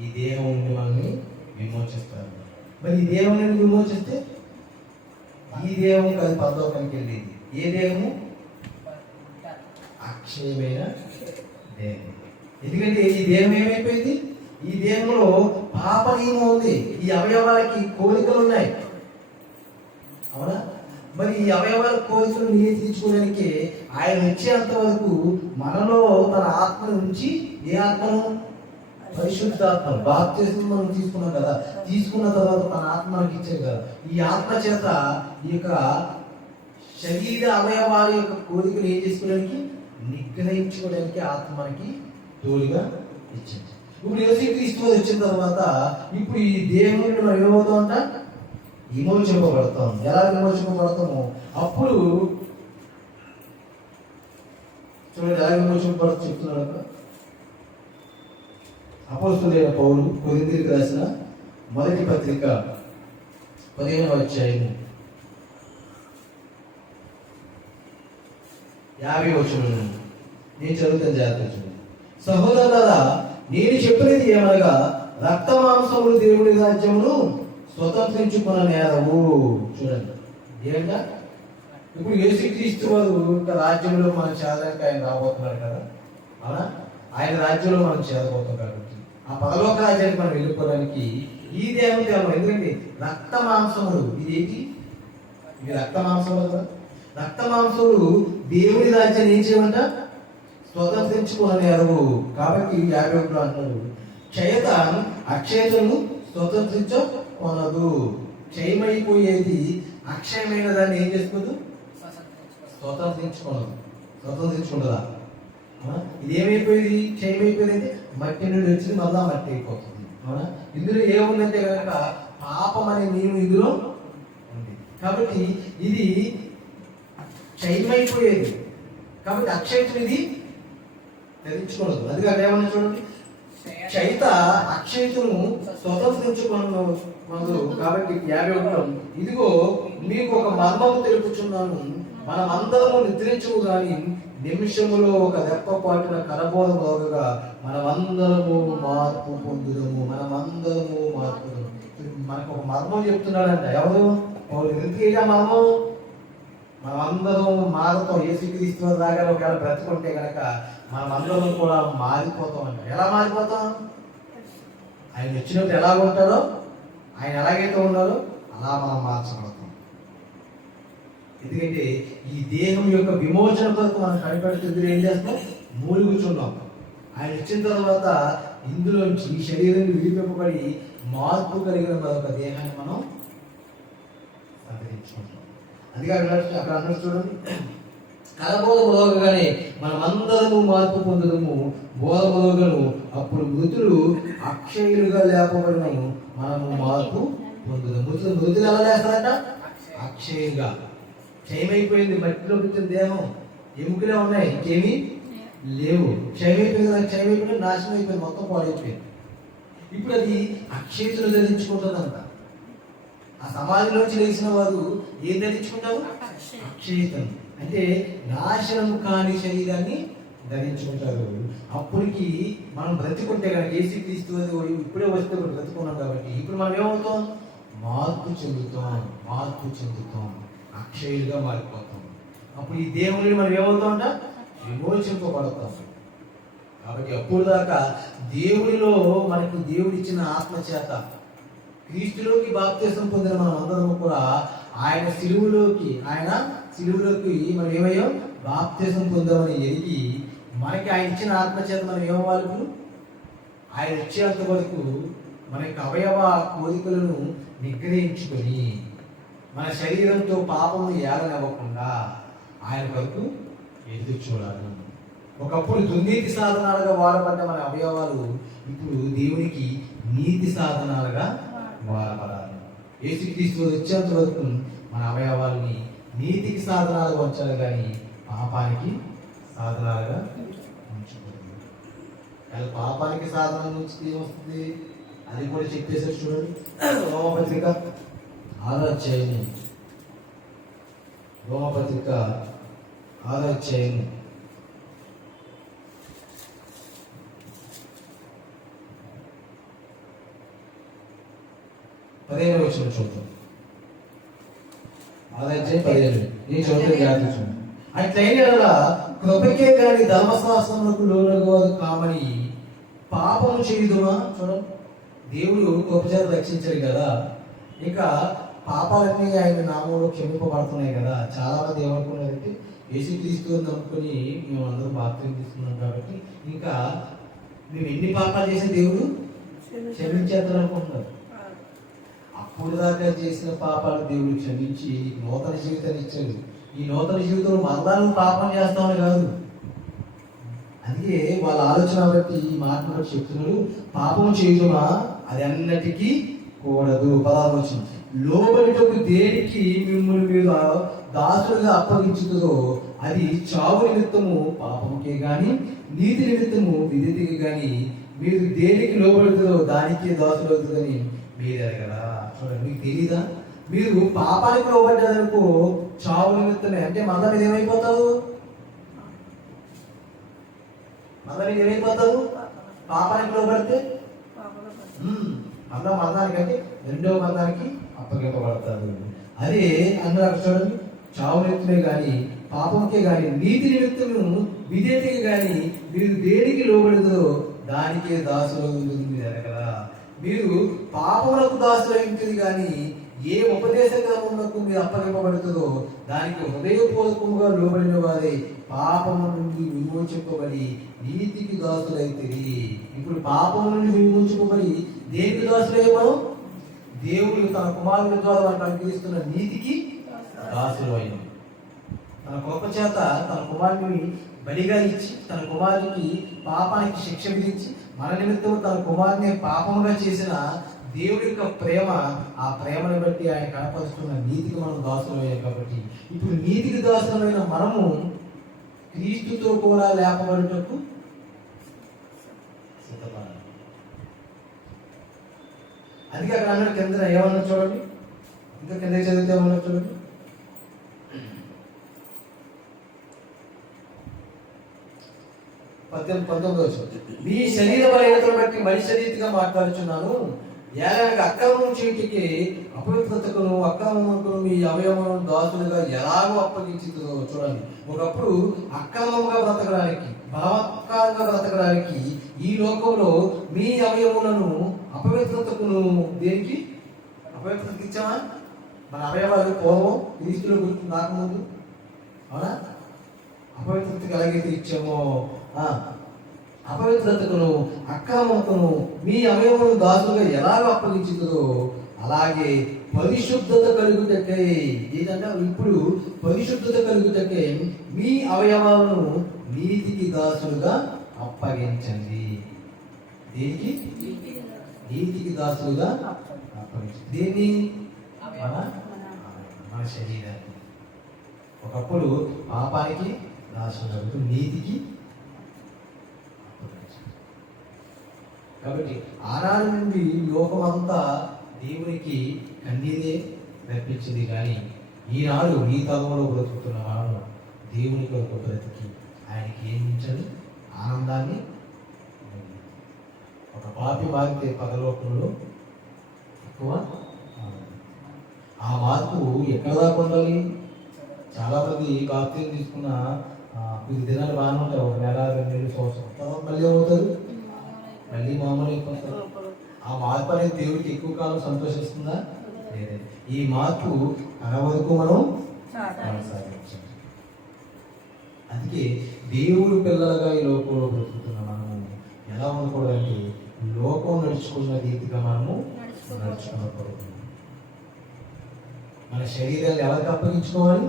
ఈ దేహం నుండి మనల్ని విమోచిస్తారు. మరి ఈ దేహం నుండి విమోచిస్తే ఈ దేహం కాదు పరలోకానికి వెళ్ళేది. ఏ దేహము? అక్షయమైన దేహం. ఎందుకంటే ఈ దేహం ఏమైపోయింది? ఈ దేహంలో పాప నియమం ఉంది. ఈ అవయవాలకి కోరికలు ఉన్నాయి. అవునా? మరి ఈ అవయవాల కోరికలు నియంత్రించుకోవడానికి ఆయన వచ్చేంత వరకు మనలో తన ఆత్మను ఉంచి, ఏ ఆత్మను? పరిశుద్ధాత్మ. బాప్తిస్మం మనం తీసుకున్నాం కదా, తీసుకున్న తర్వాత తన ఆత్మ మనకి ఇచ్చాడు కదా. ఈ ఆత్మ చేత ఈ యొక్క శరీర అవయవాల యొక్క కోరికలు ఏం చేసుకోవడానికి? నిగ్రహించుకోవడానికి ఆత్మ మనకి తోడుగా ఇచ్చింది. ఇప్పుడు యేసుక్రీస్తు వచ్చిన తర్వాత ఇప్పుడు ఈ దేహం నుండి మనం ఏమవుతామంట? విమోచింపబడతాం. ఎలా విమోచింపబడతామో అప్పుడు చూడండి, ఎలా విమోచింపబడతా చెప్తున్నాడు అపోస్తలుడైన పౌలు కొరింథీయులకు రాసిన మొదటి పత్రిక 15వ అధ్యాయము 50వ వచనం నేను చదువుతాను, జాగ్రత్త చూడండి. సహోదరులారా, నేను చెప్పినది ఏమనగా రక్త మాంసములు దేవుని రాజ్యమును స్వతంత్రించుకున్న నేరము. చూడండి, ఏంటా? ఇప్పుడు యేసుక్రీస్తు వారు రాజ్యంలో మనం చేరడానికి ఆయన రాబోతున్నారు కదా. అవునా? ఆయన రాజ్యంలో మనం చేరబోతాం కాబట్టి ఆ పరలోక రాజ్యానికి మనం వెళ్ళిపోవడానికి ఈ దేహం తేవం. ఎందుకంటే రక్త మాంసములు, ఇదేంటి? ఇవి రక్త మాంసములు కదా. రక్త మాంసములు దేవుని రాజ్యాన్ని ఏం చేయమంట? స్వతంత్రించుకునేరు. కాబట్టి 51 అంటున్నాడు, క్షయత అక్షయతను స్వతంత్రించుకొనదు. క్షయమైపోయేది అక్షయమైన దాన్ని ఏం చేసుకోదు? స్వతంత్రించుకోనదు. స్వతంత్రించుకుంటుందా? ఇది ఏమైపోయింది? క్షయమైపోయింది అంటే మట్టి నుండి వచ్చింది, మళ్ళా మట్టి అయిపోతుంది. అవునా? ఇందులో ఏముందంటే కనుక పాపం అనే నియమం ఇందులో ఉంది. కాబట్టి ఇది క్షయమైపోయేది కాబట్టి అక్షయతను ఇది ధరించుకోలేదు. అందుకే అక్కడ ఏమన్నా చూడండి, క్షయిత అక్షయతను స్వతంత్రించుకున్నది. కాబట్టి 51 ఇదిగో మీకు ఒక మర్మము తెలుపుచున్నాను, మనమందరము నిద్రించము గాని నిమిషములో ఒక రెప్పపాటున కరబోధగా మనమందరము మార్పు పొందుదము. మనమందరము మార్పు. మనకు ఒక మర్మం చెప్తున్నాడంట. ఎవరు? ఎందుకు మర్మం? మనమందరం మారుతాం. యేసుక్రీస్తు దాకా ఒకవేళ బ్రతుకుంటే కనుక మనమందరం కూడా మారిపోతాం అంట. ఎలా మారిపోతాం? ఆయన వచ్చినప్పుడు ఎలా ఉంటారో, ఆయన ఎలాగైతే ఉన్నారో అలా మనం మార్చబడతాం. ఎందుకంటే ఈ దేహం యొక్క విమోచన కొరకు మనం కనిపెడుతుంది ఏం చేస్తాం? మూలుగుచున్నాం. ఆయన వచ్చిన తర్వాత ఇందులోంచి ఈ శరీరం విడిపింపబడి మార్పు కలిగిన మరొక దేహాన్ని మనం సంతరించుకుంటాం. అందుకే అక్కడ అన్నట్టు చూడండి, కలబోధ మొదలుగానే మనమందరము మార్పు పొందడము బోధ మొదలుగను, అప్పుడు మృతులు అక్షయులుగా లేపబడినము మనము మార్పు పొందుదాం. మృతులు ఎలా లేస్తారంట? అక్షయులుగా. క్షయమైపోయింది, మట్టిలో పుట్టిన దేహం, ఎముకలే ఉన్నాయి, ఇంకేమీ లేవు. క్షయమైపోయింది, నాశనం అయిపోయింది, మొత్తం పాడైపోయింది. ఇప్పుడు అది అక్షయతను ధరించుకుంటుందంట. ఆ సమాధిలోంచి లేచిన వారు ఏం ధరించుకుంటారు? అక్షయతను, అంటే నాశనము కాని శరీరాన్ని ధరించుకుంటారు. అప్పటికి మనం బ్రతికుంటే కనుక యేసుక్రీస్తు ఇప్పుడే వస్తే బ్రతుకున్నాం కాబట్టి ఇప్పుడు మనం ఏమవుతాం? మార్పు చెందుతాం, అక్షయులుగా మారిపోతాం. అప్పుడు ఈ దేవుని మనం ఏమవుతామంట? విమోచింపబడతాం. కాబట్టి అప్పుడు దాకా దేవుడిలో మనకి దేవుడిచ్చిన ఆత్మ చేత క్రీస్తులోకి బాప్తిసం పొందిన మనం అందరం కూడా ఆయన సిలువులోకి మనం ఏమయ్యాం? బాప్తిసం పొందామని ఎరిగి మనకి ఆయన ఇచ్చిన ఆత్మ చేత మనం ఏమవ్వాలి? ఆయన వచ్చేంత వరకు మన యొక్క అవయవ కోరికలను నిగ్రహించుకొని మన శరీరంతో పాపము ఏలనివ్వకుండా ఆయన వరకు ఎదురు చూడాలి. ఒకప్పుడు దుర్నీతి సాధనాలుగా వాడబడ్డ మన అవయవాలు ఇప్పుడు దేవునికి నీతి సాధనాలుగా వాడబడాలి. యేసుక్రీస్తు వచ్చేంత వరకు మన అవయవాలని నీతికి సాధనాలుగా ఉంచాలి, కానీ పాపానికి సాధనాలుగా ఉంచకూడదు. కానీ పాపానికి సాధనం నుంచి ఏమొస్తుంది అది కూడా చెప్పేసారు చూడండి. రోమపత్రిక 6వ అధ్యాయము 15వ వచనం చూద్దాం. 6వ అధ్యాయం 15. నేను చదువుతాను, జాగ్రత్త చూడండి. అట్లయిన కృపకే కానీ ధర్మశాస్త్రములకు లోనగోదు కామని పాపము చేయుదుమా? చూడండి, దేవుడు కృప చేత రక్షించాడు కదా, ఇక పాపాలన్నీ ఆయన నామంలో క్షమింపబడుతున్నాయి కదా. చాలా మంది ఏమనుకున్నారంటే యేసుక్రీస్తుని నమ్ముకొని మేము అందరూ బాప్తిసం తీసుకున్నాం కాబట్టి ఇంకా మేము ఎన్ని పాపాలు చేసిన దేవుడు క్షమించేద్దాం అనుకుంటున్నారు. అప్పుడు దాకా చేసిన పాపాలు దేవుడు క్షమించి నూతన జీవితాన్ని ఇచ్చాడు. ఈ నూతన జీవితంలో మరలా పాపం చేస్తామని కాదు. అందుకే వాళ్ళ ఆలోచన బట్టి ఈ మాటను బట్టి చెప్తున్నాడు, పాపం చేయడమా అది అన్నిటికీ కూడదు. 16వ వచనం, లోబడిటకు దేనికి మిమ్మల్ని మీరు దాసులుగా అప్పగించుతుందో అది చావు నిమిత్తము పాపముకే గాని నీతి నిమిత్తము విధికి గాని మీరు దేనికి లోబడుతుందో దానికే దాసులు అవుతుందని మీరు ఎరగరా? చూడండి, మీకు తెలీదా? మీరు పాపానికి లోబడ్డారనుకో చావు నిమిత్తమే, అంటే మళ్ళా మీరు ఏమైపోతావు? పాపానికి లోబడితే మళ్ళా మరణానికంటే రెండవ మరణానికి అప్పగింపబడతారు. అదే అన్నారు చూడండి, చావు నిమిత్తమే గాని పాపంకే గాని నీతి నిమిత్తము విధేయతకి గాని మీరు దేనికి లోబడదో దానికే దాసులు కదా. మీరు పాపములకు దాసులైంది కానీ ఏ ఉపదేశ క్రమములకు మీరు అప్పగింపబడుతుందో దానికి హృదయపూర్వకముగా లోబడిన వారే పాపము నుండి విమోచింపబడి నీతికి దాసులైతే. ఇప్పుడు పాపము నుండి విమోచింపబడి దేనికి దాసులయ్యమో దేవుడు తన కుమారుని ద్వారా మనకు అనుగ్రహిస్తున్న నీతికి దాసులు అయ్యాం. తన కృప చేత తన కుమారుని బలిగా ఇచ్చి తన కుమారునికి పాపానికి శిక్ష విధించి మన నిమిత్తం తన కుమారుని పాపముగా చేసిన దేవుడి యొక్క ప్రేమ, ఆ ప్రేమను బట్టి ఆయన కనపరుస్తున్న నీతికి మనం దాసులు అయ్యాం. కాబట్టి ఇప్పుడు నీతికి దాసులమైన మనము క్రీస్తుతో కూడా లేపబడుటకు సిద్ధపడాలి. అందుకే అక్కడ అన్నాడు కింద ఏమన్నా చూడండి, ఇంకా కింద చదివితే ఏమన్నా చూడండి, 19 మీ శరీర బలహీనతను బట్టి మనిషి రీతిగా మాట్లాడుచున్నాను. ఏలాగ అక్రమం చేతికి అపవిత్రతకును అక్రమమునకును మీ అవయవములను దాసులుగా ఎలాగో అప్పగించుతుందో చూడండి. ఒకప్పుడు అక్రమంగా బ్రతకడానికి, బలవత్కారంగా బ్రతకడానికి ఈ లోకంలో మీ అవయవములను అపవిత్రతకును దేనికి అపవిత్రతకి ఇచ్చామా? మన అవయవాలు పూర్వం క్రీస్తులో గురించి రాకముందు అవునా అపవిత్రతకి ఎలాగైతే ఇచ్చామో అపవిత్రతకును అక్రమముకును మీ అవయవములను దాసులుగా ఎలాగో అప్పగించుతుందో అలాగే పరిశుద్ధత కలుగుటకై ఏదంటే ఇప్పుడు పరిశుద్ధత కలుగుటకై మీ అవయవాలను నీతికి దాసులుగా అప్పగించండి. దేనికి? నీతికి దాసులుగా అప్పగించండి. దేన్ని? మన శరీరాన్ని. ఒకప్పుడు పాపానికి దాసులు, నీతికి. కాబట్టి ఆనాడు నుండి లోకమంతా దేవునికి కన్నీరే రప్పించింది, కానీ ఈనాడు ఈ తరంలో బ్రతుకుతున్న మనం దేవుని కొరకు బ్రతికి ఆయనకి ఏమించని ఆనందాన్ని. ఒక పాపి మారితే పరలోకంలో ఎక్కువ ఆ మార్పు ఎక్కడ దాకా ఉండాలి? చాలా మంది బాప్తీసం తీసుకున్న 10 దినాలు బాగానే ఉంటారు, 1 నెల 2 నెలలు సంవత్సరం, తర్వాత మళ్ళీ అవుతారు, మళ్ళీ మామూలు అయిపోతారు. ఆ మార్పు అనేది దేవుడికి ఎక్కువ కాలం సంతోషిస్తుందా? లేదండి. ఈ మార్పు అన వరకు మనం కొనసాగించాలి. అందుకే దేవుడు పిల్లలుగా ఈ లోకంలో బ్రతుకుతున్న మనము ఎలా ఉండకూడదంటే లోకం నడుచుకున్న రీతిగా మనము నడుచుకోకూడదు. మన శరీరాన్ని ఎవరికి అప్పగించుకోవాలి?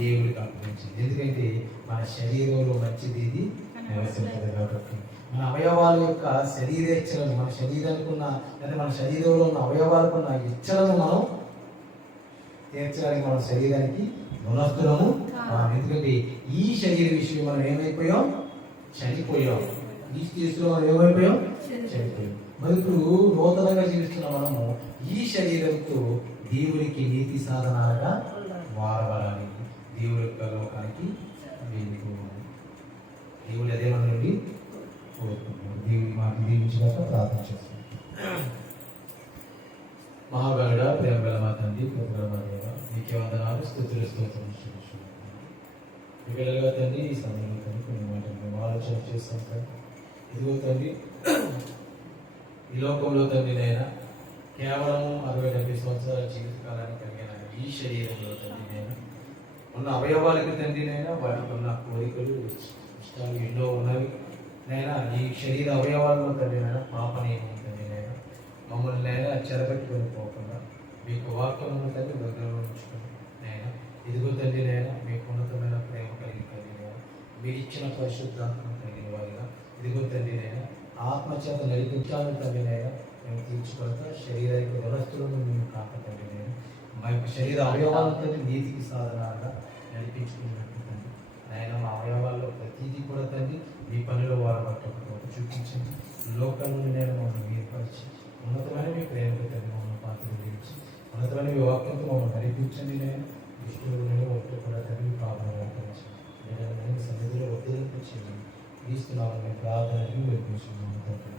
దేవుడికి అప్పగించాలి. ఎందుకంటే మన శరీరంలో మంచిది ఇది నివసించదు కాబట్టి మన అవయవాల యొక్క శరీరేచ్ఛలను, మన శరీరానికి ఉన్న లేదా మన శరీరంలో ఉన్న అవయవాలకు ఉన్న ఇచ్చలను మనం తీర్చడానికి మన శరీరానికి గుణస్తులము. ఎందుకంటే ఈ శరీర విషయం మనం ఏమైపోయాం? చనిపోయాం. ఈ స్థితిలో మనం ఏమైపోయాం? చనిపోయాం. మరి ఇప్పుడు నూతనంగా జీవిస్తున్న మనము ఈ శరీరంతో దేవుడికి నీతి సాధనాలుగా వాడబడాలి. దేవుడి యొక్క లోకానికి వెళ్ళిపోవాలి. దేవుడు అదే మన నుండి కోరుకుంటున్నాడు. దేవుడి మాకు దీవించినాక ప్రార్థన చేస్తాం. మహాగణుడ, ప్రేమ గల మా తండ్రి, కృపగల మా దేవ, నీకే వందనాలు, స్తుతులు, స్తోత్రం చెల్లిస్తున్నాము. మీ పిల్లలుగా తండ్రి ఈ సమయంలో తండ్రి కొన్ని మాటలు మేము ఆలోచన చేస్తాం తండ్రి. ఇదిగో తండ్రి, ఈ లోకంలో తండ్రి నైనా కేవలము 60-70 సంవత్సరాల జీవితకాలానికి కలిగిన ఈ శరీరంలో తండ్రి నేను ఉన్న అవయవాలకి తండ్రి నైనా వాటికి ఉన్న కోరికలు ఇష్టాలు ఎన్నో ఉన్నవి నైనా. ఈ శరీర అవయవాల్లో తండ్రి నైనా పాప నియమం తండ్రి నైనా మమ్మల్ని నైనా చెరబెట్టుకొని పోకుండా మీకు వాక్యములను తండ్రి దగ్గరలో ఉంచుకొని నైనా ఇదిగో తండ్రి నైనా మీకు ఉన్నతమైన ప్రేమ కలిగి తండ్రి నైనా మీరు ఇచ్చిన పరిశుద్ధాత్మ కలిగిన వారిగా ఇదిగో తండ్రి నైనా ఆత్మచేత నడిపించాలని తండ్రి నైనా మేము తీర్చుకొనక శరీరానికి వ్యవస్థలను మేము కాకపోతే నేను మా యొక్క శరీర అవయవాలతో నీతికి సాధనాలుగా నడిపించుకున్నట్టు తండ్రి నాయన మా అవయవాల్లో ప్రతిదీ కూడా తండ్రి మీ పనిలో వాడబట్టకపోతే చూపించండి. లోకం నుండి నేను మమ్మల్ని ఏర్పరిచి ఉన్నతమైన మీ ప్రేమకు తండ్రి మమ్మల్ని పాత్రలు తీర్చి ఉన్నతమైన మీ వాక్యంతో మమ్మల్ని నడిపించండి. నేను దృష్టిలో నేను ఒట్టు కూడా తండ్రి ప్రార్థన వ్యాకరించండి. నేను సన్నిధిలో ఒత్తిడింపు చేయండి. క్రీస్తునామమున ప్రార్థనలు వినిపించున్నాము తండ్రి.